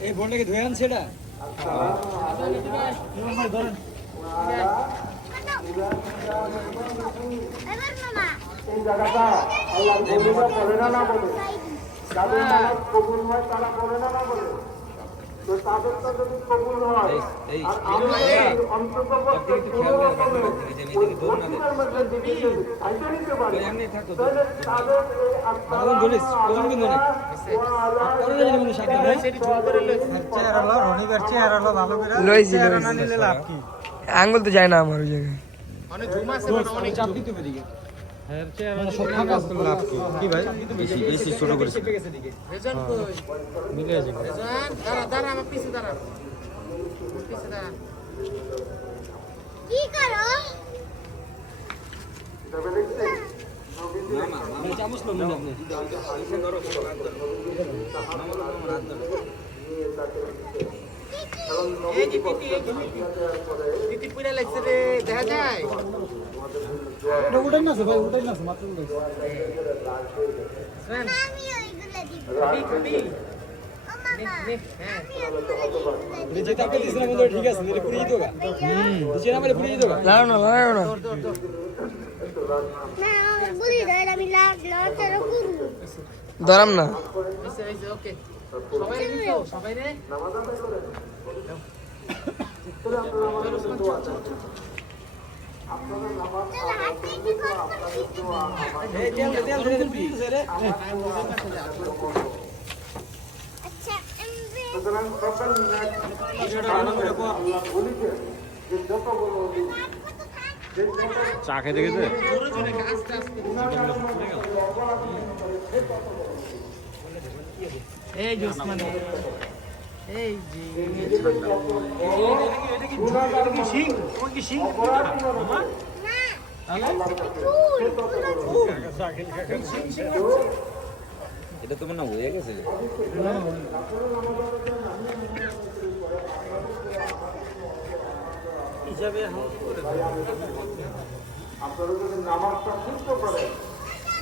এই বোনটাকে ধুয়ে আনছে এটা ধরেন এই জায়গাটা আল্লাহ বলে না বলে যাদের নামাজ কবুল হয় তারা বলে না বলে তো তাদেরটা যদি কবুল হয় আর আমরা অন্তত আঙ্গুল তো যায় না আমার ওই জায়গায় ছোট করে চামচ লো আপনি দেখা যায় উঠাই না ভাই উঠাই না মাত্র ঠিক আছে পুড়িয়ে দিও না লাগাও না ধরাম না চা খেতে গেছে এই জোসমান এই জি এটা তো মনে হয়ে গেছে আপনারা যদি নামাজটা শুদ্ধ করেন